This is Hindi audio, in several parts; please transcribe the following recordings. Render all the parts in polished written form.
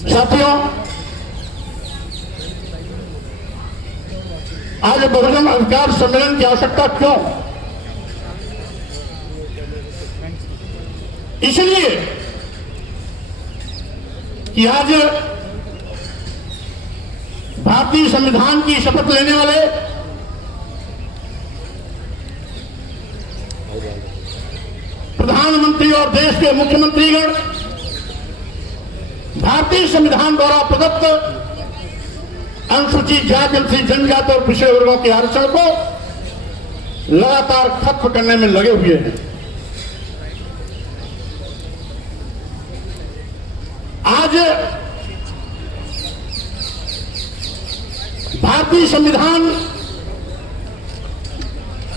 साथियों, आज बहुजन अधिकार सम्मेलन की आवश्यकता क्यों? इसलिए कि आज भारतीय संविधान की शपथ लेने वाले प्रधानमंत्री और देश के मुख्यमंत्रीगण भारतीय संविधान द्वारा प्रदत्त अनुसूचित जाति, अनुसूचित जनजाति और पिछड़े वर्गों के आरक्षण को लगातार खत्म करने में लगे हुए हैं। आज भारतीय संविधान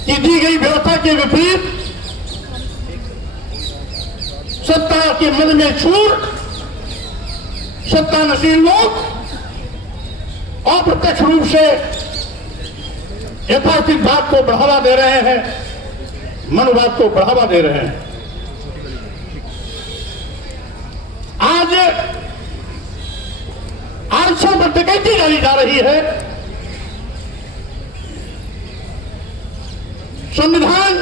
की दी गई व्यवस्था के विपरीत सत्ता के मद में चूर सत्तानशील लोग अप्रत्यक्ष रूप से यथास्थितिवाद को बढ़ावा दे रहे हैं, मनोवाद को बढ़ावा दे रहे हैं। आज आरक्षण पर डकैती डाली जा रही है। संविधान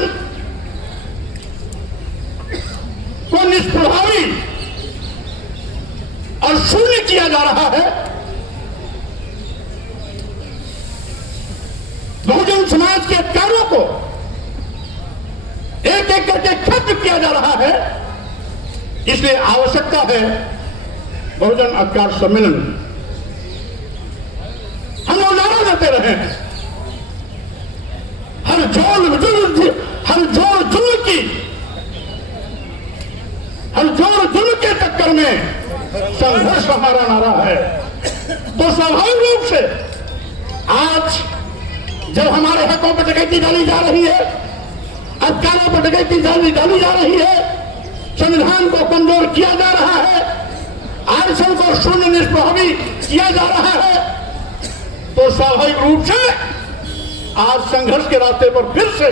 को निष्प्रभावी और शून्य किया जा रहा है। बहुजन समाज के अधिकारों को एक एक करके खत्म किया जा रहा है। इसलिए आवश्यकता है बहुजन अधिकार सम्मेलन। हम नारा देते रहे, हर जोड़ जुल्म के टक्कर में संघर्ष हमारा नारा है। तो स्वाभाविक रूप से आज जब हमारे हकों पर डकैती डाली जा रही है, अधिकारों पर डकैती डाली जा रही है, संविधान को कमजोर किया जा रहा है, आरक्षण को शून्य निष्प्रभावी किया जा रहा है, तो स्वाभाविक रूप से आज संघर्ष के रास्ते पर फिर से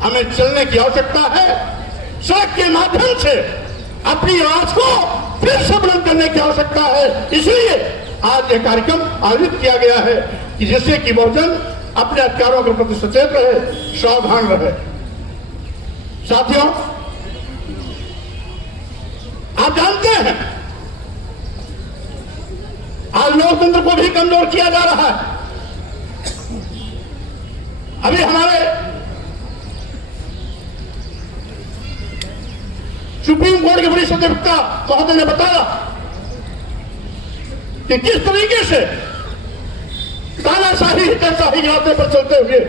हमें चलने की आवश्यकता है। सड़क के माध्यम से अपनी आवाज को फिर से बुलंद करने की आवश्यकता है। इसलिए आज यह कार्यक्रम आयोजित किया गया है कि जिससे कि बहुजन अपने अधिकारों के प्रति सचेत रहे, सावधान रहे। साथियों, आप जानते हैं आज लोकतंत्र को भी कमजोर किया जा रहा है। अभी हमारे सुप्रीम कोर्ट के वरिष्ठ अधिवक्ता महोदय ने बताया कि किस तरीके से तानाशाही हिटलरशाही के रास्ते पर चलते हुए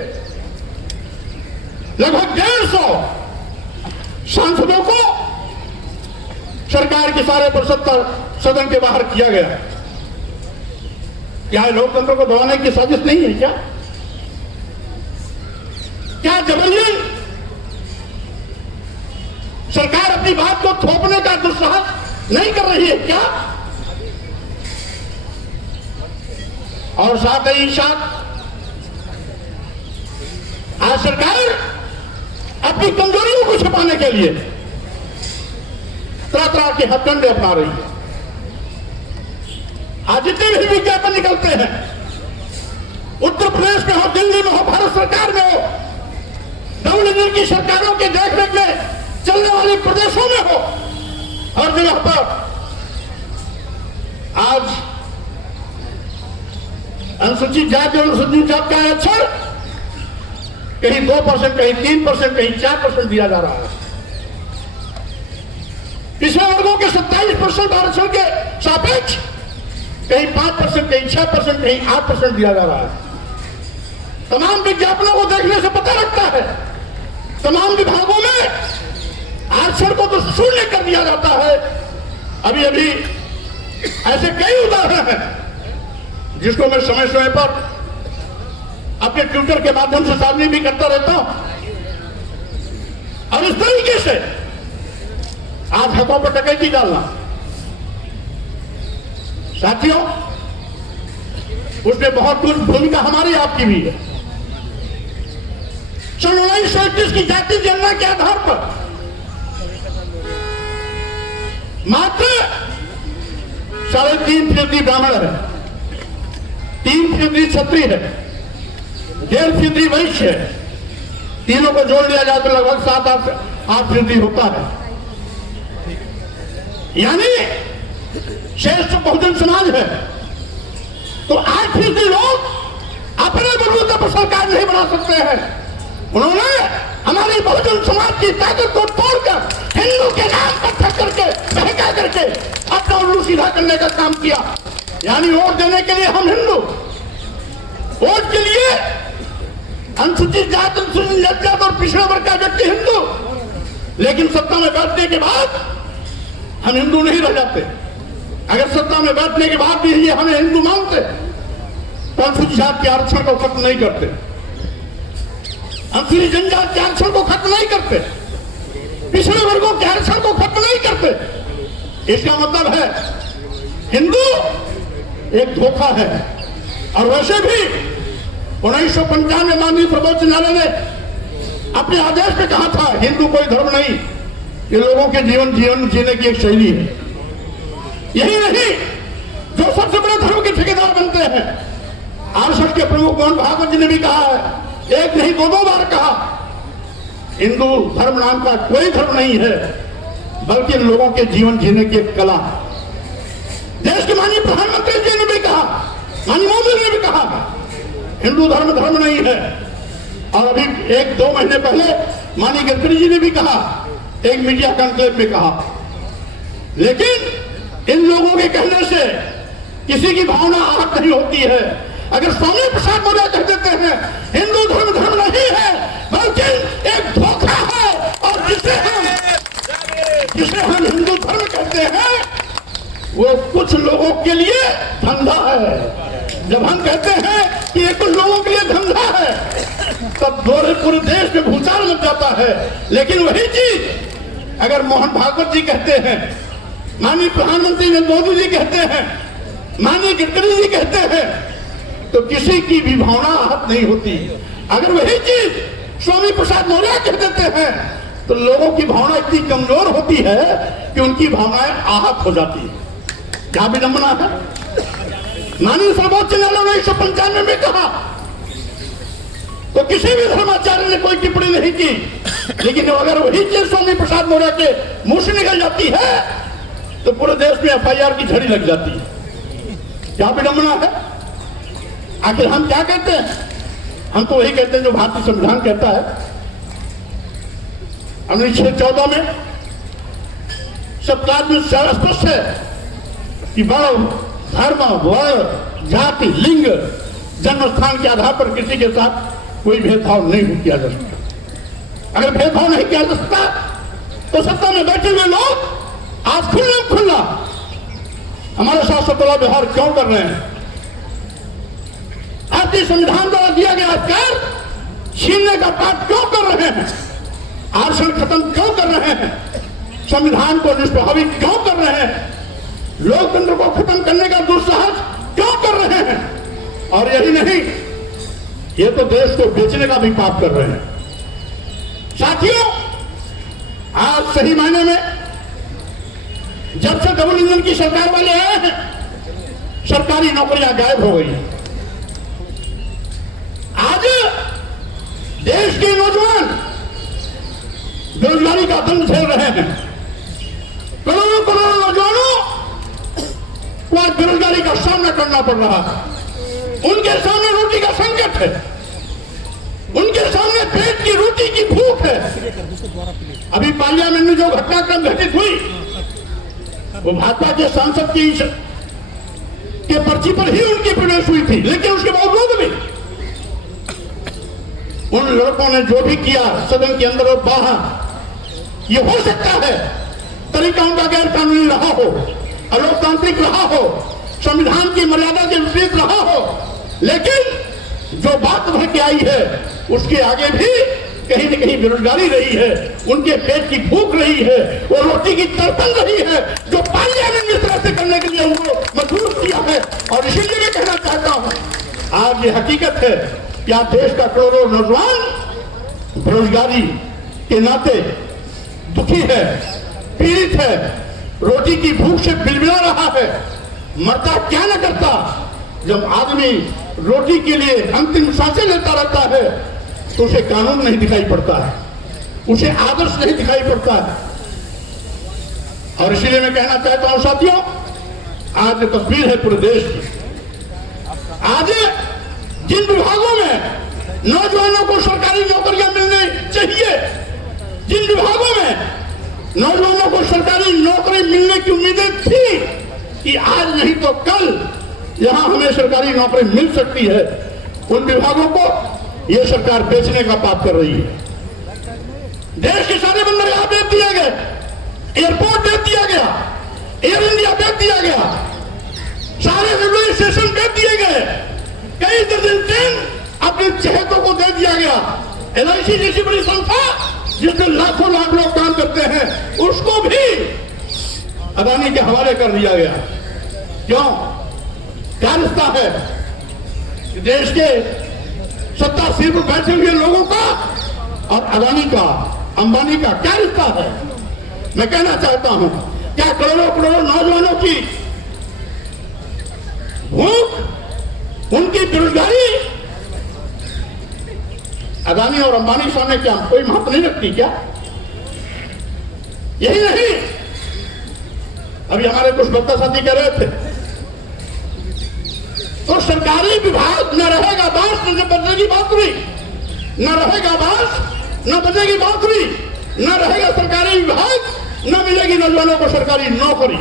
लगभग 150 सांसदों को सरकार के सारे परिषद सदन के बाहर किया गया। क्या लोकतंत्र को दबाने की साजिश नहीं है? क्या जबरन सरकार अपनी बात को थोपने का दुस्साहस नहीं कर रही है क्या? और साथ ही साथ आज सरकार अपनी कमजोरियों को छुपाने के लिए तरह तरह के हथकंडे अपना रही है। आज जितने भी विज्ञापन निकलते हैं, उत्तर प्रदेश में हो, दिल्ली में हो, भारत सरकार में हो, डब्ल्यू की सरकारों के देखरेख में चलने वाले प्रदेशों में हो, हर जगह पर आज अनुसूचित जाति और अनुसूचित जाति का आरक्षण कहीं 2%, कहीं 3%, कहीं 4% दिया जा रहा है। पिछड़े वर्गों के 27% आरक्षण के सापेक्ष कहीं 5%, कहीं 6%, कहीं 8% दिया जा रहा है। तमाम विज्ञापनों को देखने से पता लगता है तमाम विभागों में आरक्षण को तो शून्य कर दिया जाता है। अभी अभी ऐसे कई उदाहरण हैं जिसको मैं समय समय पर अपने ट्विटर के माध्यम से सार्वजनिक भी करता रहता हूं। और इस तरीके से आज हकों पर डकैती डालना, साथियों, उसमें बहुत कुछ भूमिका हमारी आपकी भी है। सन 1931 की जाति जनगणना के आधार पर मात्र 3.5% ब्राह्मण है, 3% क्षत्रिय है, 1.5% वैश्य है। तीनों को जोड़ लिया जाए तो लगभग 7-8% होता है। यानी श्रेष्ठ बहुजन समाज है। तो 8% लोग अपने बलबूते पर सरकार नहीं बना सकते हैं। उन्होंने हमारी बहुजन समाज की ताकत को तोड़कर हिंदू के नाम पर ठग करके बहका करके अपना उल्लू सीधा करने का काम किया। यानी वोट देने के लिए हम हिंदू, वोट के लिए अनुसूचित जाति, अनुसूचित जनजाति और पिछड़ा वर्ग का व्यक्ति हिंदू, लेकिन सत्ता में बैठने के बाद हम हिंदू नहीं रह जाते। अगर सत्ता में बैठने के बाद भी ये हमें हिंदू मानते तो अनुसूचित जाति के आरक्षण को खत्म नहीं करते, अनुसूचित जनजाति के आरक्षण को खत्म नहीं करते, पिछड़े वर्गों के आरक्षण को खत्म नहीं करते। इसका मतलब है हिंदू एक धोखा है। और वैसे भी 1995 में माननीय सर्वोच्च न्यायालय ने अपने आदेश में कहा था हिंदू कोई धर्म नहीं, ये लोगों के जीवन जीने की एक शैली है। यही नहीं, जो सबसे बड़े धर्म के ठेकेदार बनते हैं, आरएसएस के प्रमुख मोहन भागवत जी ने भी कहा है, एक नहीं 2 बार कहा, हिंदू धर्म नाम का कोई धर्म नहीं है, बल्कि लोगों के जीवन जीने की एक कला है। देश के माननीय प्रधानमंत्री जी ने भी कहा, माननीय मोदी ने भी कहा, हिंदू धर्म नहीं है। और अभी 1-2 महीने पहले माननीय गडकरी जी ने भी कहा, एक मीडिया कॉन्क्लेव में कहा। लेकिन इन लोगों के कहने से किसी की भावना आहत नहीं होती है। अगर स्वामी प्रसाद मौर्य कह देते हैं हिंदू धर्म नहीं है, बल्कि एक धोखा है, और जिसे हम हिंदू धर्म कहते हैं वो कुछ लोगों के लिए धंधा है। जब हम कहते हैं कि ये कुछ लोगों के लिए धंधा है, तब पूरे देश में भूचाल मच जाता है। लेकिन वही चीज अगर मोहन भागवत जी कहते हैं, माननीय प्रधानमंत्री नरेंद्र मोदी जी कहते हैं, माननीय गडकरी जी कहते हैं, तो किसी की भी भावना आहत नहीं होती। अगर वही चीज स्वामी प्रसाद मौर्य कह देते हैं तो लोगों की भावना इतनी कमजोर होती है कि उनकी भावनाएं आहत हो जाती है। क्या विडंबना है। माननीय सर्वोच्च न्यायालय ने 1995 में कहा तो किसी भी धर्माचार्य ने कोई टिप्पणी नहीं की, लेकिन अगर वही चीज स्वामी प्रसाद मौर्य के मुंह से निकल जाती है तो पूरे देश में एफआईआर की झड़ी लग जाती है। क्या विडंबना है। आखिर हम क्या कहते हैं? हम तो वही कहते हैं जो भारतीय संविधान कहता है। अनुच्छेद 14 में सबका स्पष्ट है कि वर्ण, धर्म, वर्ण, जाति, लिंग, जन्म स्थान के आधार पर किसी के साथ कोई भेदभाव नहीं किया जा सकता। अगर भेदभाव नहीं किया जा सकता तो सत्ता में बैठे हुए लोग आज खुल्ला हमारे साथ सत्ता व्यवहार क्यों कर रहे हैं? भारतीय संविधान द्वारा दिया गया अधिकार छीनने का पाप क्यों कर रहे हैं? आरक्षण खत्म क्यों कर रहे हैं? संविधान को निष्प्रभावित क्यों कर रहे हैं? लोकतंत्र को खत्म करने का दुस्साहस क्यों कर रहे हैं? और यही नहीं, ये तो देश को बेचने का भी पाप कर रहे हैं। साथियों, आज सही मायने में जब से डबल इंजन की सरकार वाले आए हैं, सरकारी नौकरियां गायब हो गई। आज देश के नौजवान बेरोजगारी का दंड झेल रहे हैं। करोड़ों नौजवानों को आज बेरोजगारी का सामना करना पड़ रहा है। उनके सामने रोटी का संकट है, उनके सामने पेट की रोटी की भूख है। अभी पार्लियामेंट में जो घटनाक्रम घटित हुई वो भाजपा के सांसद के पर्ची पर ही उनकी प्रवेश हुई थी, लेकिन उसके बावजूद भी उन लड़कों ने जो भी किया सदन के अंदर और बाहर, ये हो सकता है तरीका उनका गैर कानूनी रहा हो, अलोकतांत्रिक रहा हो, संविधान की मर्यादा के विपरीत रहा हो, लेकिन जो बात भर के आई है उसके आगे भी कहीं न कहीं बेरोजगारी रही है, उनके पेट की भूख रही है, वो रोटी की तड़पन रही है, जो पार्लियामेंट इस तरह से करने के लिए उनको मजबूर किया है। और इसीलिए मैं कहना चाहता हूं, आज ये हकीकत है कि आज देश का करोड़ों नौजवान बेरोजगारी के नाते दुखी है, पीड़ित है, रोटी की भूख से बिलबिला रहा है। मरता क्या न करता। जब आदमी रोटी के लिए अंतिम सांसें लेता रहता है तो उसे कानून नहीं दिखाई पड़ता है, उसे आदर्श नहीं दिखाई पड़ता है। और इसलिए मैं कहना चाहता हूं साथियों, आज तस्वीर है पूरे देश की। आज जिन विभागों में नौजवानों को सरकारी नौकरियां मिलनी चाहिए, जिन विभागों में नौजवानों को सरकारी नौकरी मिलने की उम्मीदें थी कि आज नहीं तो कल यहां हमें सरकारी नौकरी मिल सकती है, उन विभागों को यह सरकार बेचने का पाप कर रही है। देश के सारे बंदरगाह बेच दिए गए, एयरपोर्ट बेच दिया गया, एयर इंडिया बेच दिया गया, सारे रेलवे स्टेशन बेच दिए गए, कई दर्जन ट्रेन अपने चहेतों को दे दिया गया। LIC जैसी बड़ी संस्था जिसमें लाखों लाख लोग काम करते हैं, उसको भी अदानी के हवाले कर दिया गया। क्यों? क्या रिश्ता है देश के सत्ता सीट पर बैठे हुए लोगों का और अदानी का, अंबानी का क्या रिश्ता है? मैं कहना चाहता हूं, क्या करोड़ों करोड़ों नौजवानों की भूख, उनकी बेरोजगारी अदानी और अंबानी सामने क्या कोई महत्व नहीं रखती क्या? यही नहीं, अभी हमारे कुछ वक्ता साथी कह रहे थे तो सरकारी विभाग न रहेगा बांस न बजेगी बांसुरी, न रहेगा बांस न बजेगी बांसुरी, न रहेगा सरकारी विभाग, न मिलेगी नौजवानों को सरकारी नौकरी।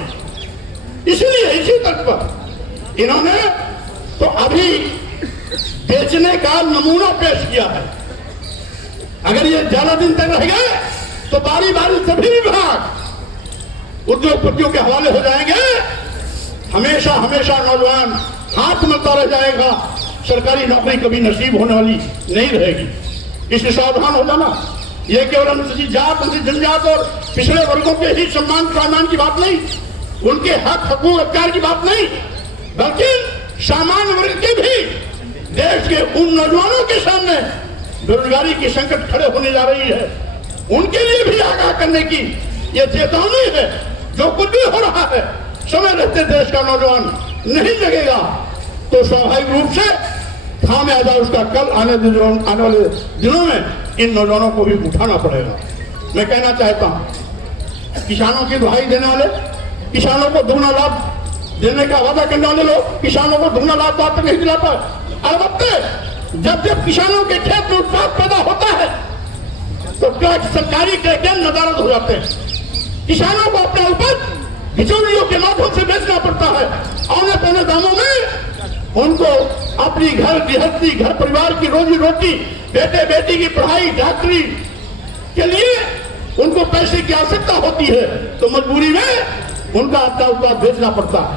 इसलिए इसी तर्क पर इन्होंने तो अभी बेचने का नमूना पेश किया है। अगर ये ज्यादा दिन तक रह गए तो बारी बारी सभी विभाग उद्योगपतियों के हवाले हो जाएंगे। हमेशा हमेशा नौजवान हाथ मलता रह जाएगा, सरकारी नौकरी कभी नसीब होने वाली नहीं रहेगी। इसलिए सावधान हो जाना। ये केवल अनुसूचित जात, अनुसूचित जनजात और पिछड़े वर्गों के ही सम्मान की बात नहीं, उनके हक हकूक अधिकार की बात नहीं, बल्कि सामान्य वर्ग के भी देश के उन नौजवानों के सामने बेरोजगारी की संकट खड़े होने जा रही है, उनके लिए भी आगाह करने की ये चेतावनी है। जो कुछ भी हो रहा है, समय रहते देश का नौजवान नहीं जगेगा तो स्वाभाविक रूप से खामियाजा उसका कल आने वाले दिनों में इन नौजवानों को भी उठाना पड़ेगा। मैं कहना चाहता हूं, किसानों की दुहाई देने वाले, किसानों को दुगना लाभ देने का वादा करने वाले लोग किसानों को दुगना लाभ प्राप्त नहीं दिला पाए। अलबत्ते जब जब किसानों के खेत में उत्पाद पैदा होता है तो क्या सरकारी क्रय नदारद हो जाते हैं। किसानों को अपना उपज बिचौलियों के माध्यम से बेचना पड़ता है। औने पौने दामों में उनको अपनी घर गृहस्थी, घर परिवार की रोजी रोटी, बेटे बेटी की पढ़ाई, डॉक्टरी के लिए उनको पैसे की आवश्यकता होती है, तो मजबूरी में उनका अपना उत्पाद बेचना पड़ता है।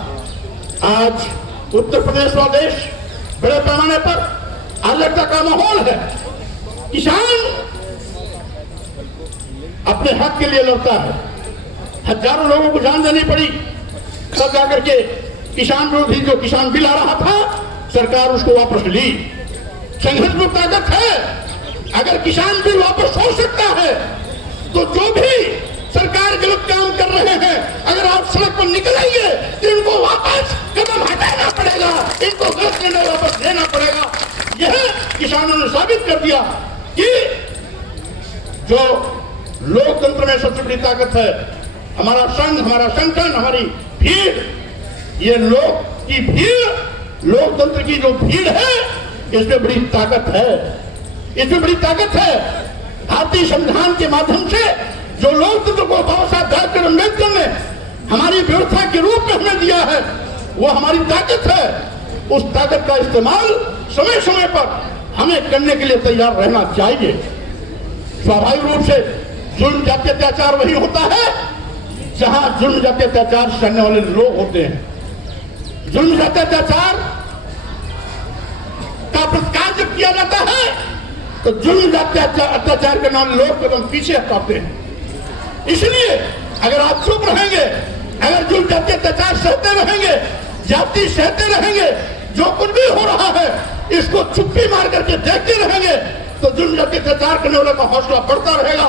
आज उत्तर प्रदेश व देश बड़े पैमाने पर अराजकता का माहौल है। किसान अपने हक के लिए लड़ता है। हजारों लोगों को जान देनी पड़ी, तब जाकर के किसान विरोधी जो किसान बिल आ रहा था, सरकार उसको वापस ली। संघर्ष में ताकत है। अगर किसान बिल वापस हो सकता है तो जो भी सरकार गलत काम कर रहे हैं, अगर आप सड़क पर निकल आइए तो इनको वापस कदम हटाना पड़ेगा, इनको गलत निर्णय वापस देना पड़ेगा। यह किसानों ने साबित कर दिया कि जो लोकतंत्र में सबसे बड़ी ताकत है हमारा संघ, हमारा संगठन, हमारी भीड़, ये लोग की भीड़, लोकतंत्र की जो भीड़ है, इसमें बड़ी ताकत है। इसमें बड़ी ताकत है। भारतीय संविधान के माध्यम से जो लोकतंत्र को बाबा साहब डॉक्टर अम्बेडकर ने हमारी व्यवस्था के रूप में हमें दिया है, वो हमारी ताकत है। उस ताकत का इस्तेमाल समय समय पर हमें करने के लिए तैयार रहना चाहिए। स्वाभाविक रूप से जुल्म जाति अत्याचार वही होता है जहां जुल्म जाति अत्याचार करने वाले लोग होते हैं। जुल्म जाति अत्याचार का प्रतिकार जब किया जाता है तो जुल्म जाति अत्याचार करने वाले लोग कदम पीछे हटाते हैं। इसलिए अगर आप चुप रहेंगे, अगर जुल्म जाति अत्याचार सहते रहेंगे, जाति सहते रहेंगे, जो कुछ भी हो रहा है इसको चुप्पी मार करके देखते रहेंगे, तो जुल्म जाति अत्याचार करने वाले का हौसला बढ़ता रहेगा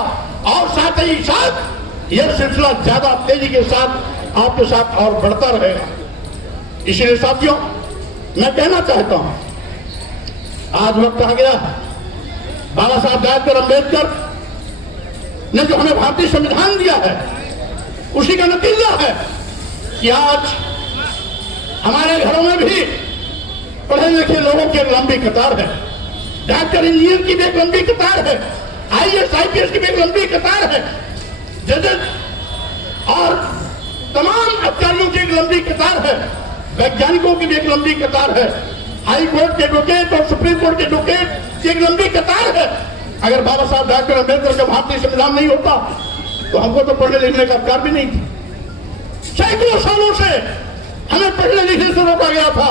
और साथ ही साथ यह सिलसिला ज्यादा तेजी के साथ आपके साथ और बढ़ता रहेगा। इसलिए साथियों, मैं कहना चाहता हूं, आज वक्त आ गया, बाबा साहब डॉक्टर अम्बेडकर ने जो हमें भारतीय संविधान दिया है, उसी का नतीजा है कि आज हमारे घरों में भी पढ़े लिखे लोगों की एक लंबी कतार है, डॉक्टर इंजीनियर की भी एक लंबी कतार है, IAS IPS की भी एक लंबी कतार है, जज और तमाम अधिकारियों की एक लंबी कतार है, वैज्ञानिकों की भी एक लंबी कतार है, हाई कोर्ट के एडवोकेट और सुप्रीम कोर्ट के एडवोकेट की एक लंबी कतार है। अगर बाबा साहब डॉक्टर अम्बेडकर का भारतीय संविधान नहीं होता तो हमको तो पढ़ने लिखने का अधिकार भी नहीं था। सैकड़ों सालों से हमें पढ़ने लिखने से रोका गया था।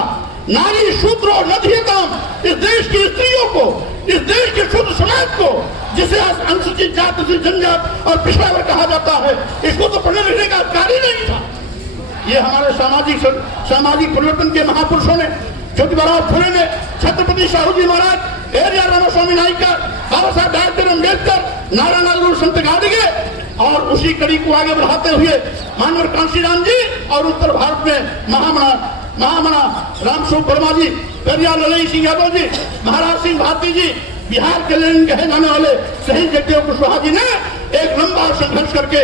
नारी शूद्रो नधियताम, इस देश की स्त्रियों को, इस देश के शुद्ध समाज को, जिसे अनुसूचित जाति से जनजात और पिछड़ा वर्ग कहा जाता है, इसको तो पढ़ने लिखने का अधिकार ही नहीं था। ये हमारे सामाजिक परिवर्तन के महापुरुषों ने, ज्योतिबा फुले ने, छत्रपति शाहूजी महाराज, एरिया रामास्वामी नायकर, बाबा साहब डॉक्टर अम्बेडकर, नारायण संत गाडगे, और उसी कड़ी को आगे बढ़ाते हुए मानवर कांशीराम जी, और उत्तर भारत में महामना रामस्वरूप वर्मा जी, पेरियार ललई सिंह यादव जी, महाराज सिंह भारती जी, बिहार के लेनिन कहे जाने वाले शहीद जगदेव कुशवाहा जी ने एक लंबा संघर्ष करके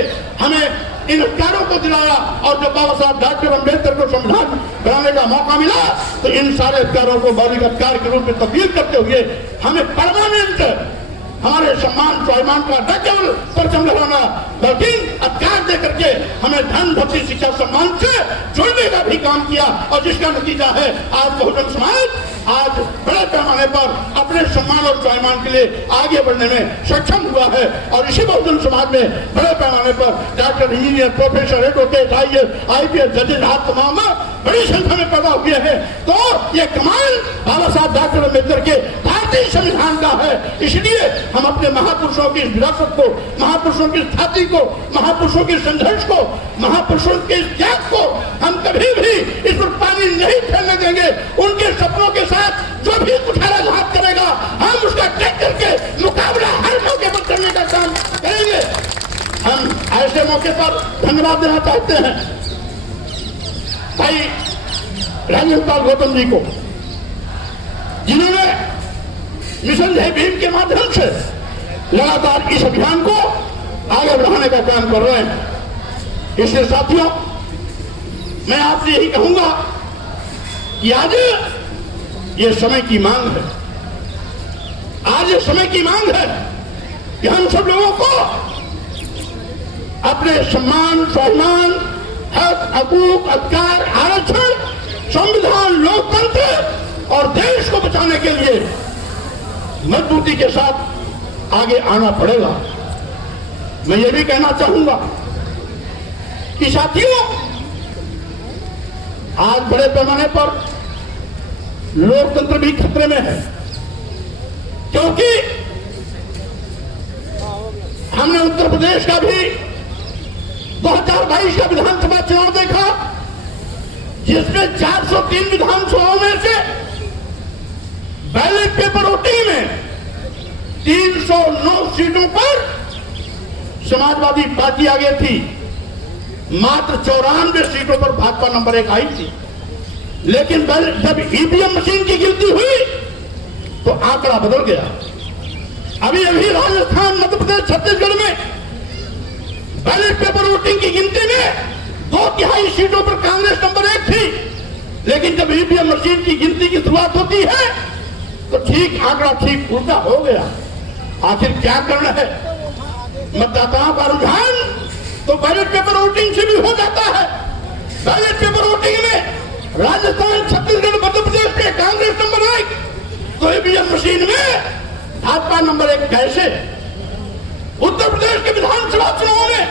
हमें इन अधिकारों को दिलाया। और जब बाबा साहब डॉक्टर अम्बेडकर को संविधान बनाने का मौका मिला तो इन सारे अधिकारों को मौलिक अधिकार के रूप में तब्दील करते हुए हमें परमानेंट हमारे सम्मान स्वाभिमान का न केवल परचम लहराना, बल्कि अधिकार दे करके हमें धन भक्ति शिक्षा सम्मान से जोड़ने का भी काम किया, और जिसका नतीजा है आज बहुजन समाज आज बड़े पैमाने पर अपने सम्मान और स्वाभिमान के लिए आगे बढ़ने में सक्षम हुआ है। और इसी बहुजन समाज में बड़े पैमाने पर doctor, engineer, professor, advocate, IAS IPS जजेज आप तमाम बड़ी संख्या में पैदा हुए हैं। तो ये कमाल बाबा साहब डॉक्टर अम्बेडकर के भारतीय संविधान का है। इसलिए हम अपने महापुरुषों की विरासत को, महापुरुषों की स्थाति को, महापुरुषों के संघर्ष को, महापुरुषों के त्याग को हम कभी भी इस पर पानी नहीं फैलने देंगे। उनके सपनों के साथ जो भी कुठाराघात करेगा, हम उसका टेक करके मुकाबला हर मौके पर करने का काम करेंगे। हम ऐसे मौके पर धन्यवाद देना चाहते हैं भाई राजेंद्र गौतम जी को, जिन्होंने मिशन जय भीम के माध्यम से लगातार इस अभियान को आगे बढ़ाने का काम कर रहे हैं। इसलिए साथियों, मैं आपसे यही कहूंगा कि आज ये समय की मांग है, आज ये समय की मांग है कि हम सब लोगों को अपने सम्मान स्वाभिमान, हक हकूक, अधिकार, आरक्षण, संविधान, लोकतंत्र और देश को बचाने के लिए मजबूती के साथ आगे आना पड़ेगा। मैं ये भी कहना चाहूंगा कि साथियों, आज बड़े पैमाने पर लोकतंत्र भी खतरे में है, क्योंकि हमने उत्तर प्रदेश का भी 2022 का विधानसभा चुनाव देखा, जिसमें 403 विधानसभाओं में से बैलेट पेपर वोटिंग में 309 सीटों पर समाजवादी पार्टी आगे थी, मात्र 94 सीटों पर भाजपा नंबर 1 आई थी। लेकिन जब ईवीएम मशीन की गिनती हुई तो आंकड़ा बदल गया। अभी राजस्थान, मध्य प्रदेश, छत्तीसगढ़ में बैलेट पेपर वोटिंग की गिनती में 2/3 सीटों पर कांग्रेस नंबर 1 थी, लेकिन जब ईवीएम मशीन की गिनती की शुरुआत होती है तो ठीक आंकड़ा ठीक उल्टा हो गया। आखिर क्या करना है? मतदाताओं का रुझान तो बैलेट पेपर वोटिंग से भी हो जाता है। बैलेट पेपर वोटिंग में राजस्थान, छत्तीसगढ़, मध्य प्रदेश के कांग्रेस नंबर 1, तो ईवीएम मशीन में भाजपा नंबर 1 कैसे? उत्तर प्रदेश के विधानसभा चुनाव में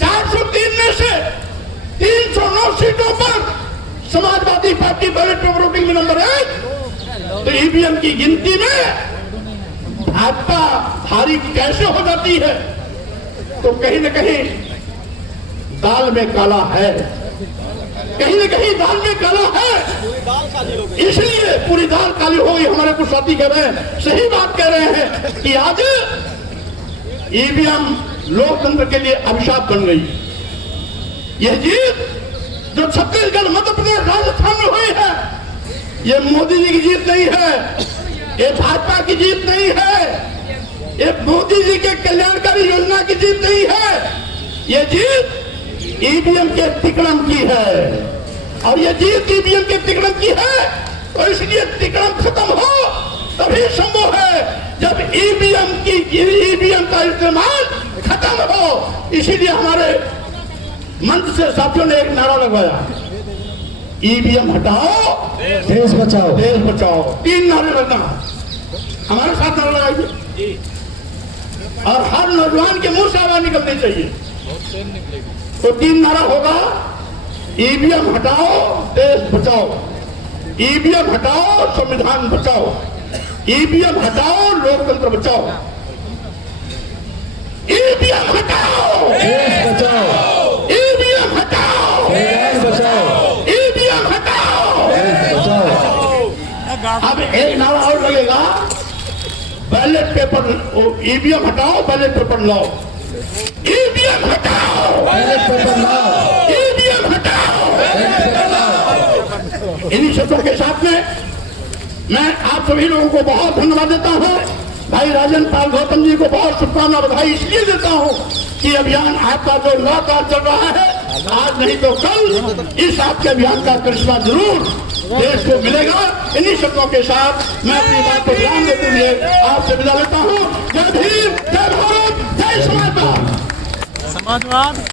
403 में से 309 सीटों पर Samajwadi party ballot paper voting में नंबर 1, तो ईवीएम की गिनती में भाजपा भारी कैसे हो जाती है? तो कहीं न कहीं दाल में काला है, कहीं न कहीं दाल में काला है। इसलिए पूरी दाल काली हो गई। हमारे कुछ साथी कह रहे हैं, सही बात कह रहे हैं कि आज ईवीएम लोकतंत्र के लिए अभिशाप बन गई। यह जीत जो छत्तीसगढ़, मध्य प्रदेश, राजस्थान में हुई है, ये मोदी जी की जीत नहीं है, ये भाजपा की जीत नहीं है, ये मोदी जी के कल्याणकारी योजना की जीत नहीं है, ये जीत ईवीएम के तिकड़म की है। और ये जीत ईवीएम के तिकड़म की है, तो इसलिए तिकड़म खत्म हो तभी संभव है जब ईवीएम का इस्तेमाल खत्म हो। इसीलिए हमारे मंच से साथियों ने एक नारा लगवाया, ईवीएम हटाओ, देश बचाओ, देश बचाओ। 3 नारे लगना, हमारे साथ नारा लगाइए और हर नौजवान के मुंह से आवाज निकलनी चाहिए। तो 3 नारा होगा, ईवीएम हटाओ, देश बचाओ, ईवीएम हटाओ, संविधान बचाओ, ईवीएम हटाओ, लोकतंत्र बचाओ, ईवीएम हटाओ, देश बचाओ, ईवीएम हटाओ, देश बचाओ, ईवीएम हटाओ, देश बचाओ। अब एक नारा और लगेगा, बैलेट पेपर, ईवीएम हटाओ, बैलेट पेपर लाओ, ईवीएम हटाओ, बैलेट पेपर लाओ, ईवीएम हटाओ। बैलेट पेपर लाओ। इन्हीं शब्दों के साथ में मैं आप सभी लोगों को बहुत धन्यवाद देता हूं। भाई राजेंद्र पाल गौतम जी को बहुत शुभकामना बधाई इसलिए देता हूं कि अभियान आपका जो लगातार चल रहा है, आज नहीं तो कल इस आपके अभियान का करिश्मा जरूर देश को मिलेगा। इन्हीं शब्दों के साथ मैं अपनी बात को ध्यान देते हुए आपसे विदा लेता हूं। जय भीम, जय भारत, जय समाजवाद।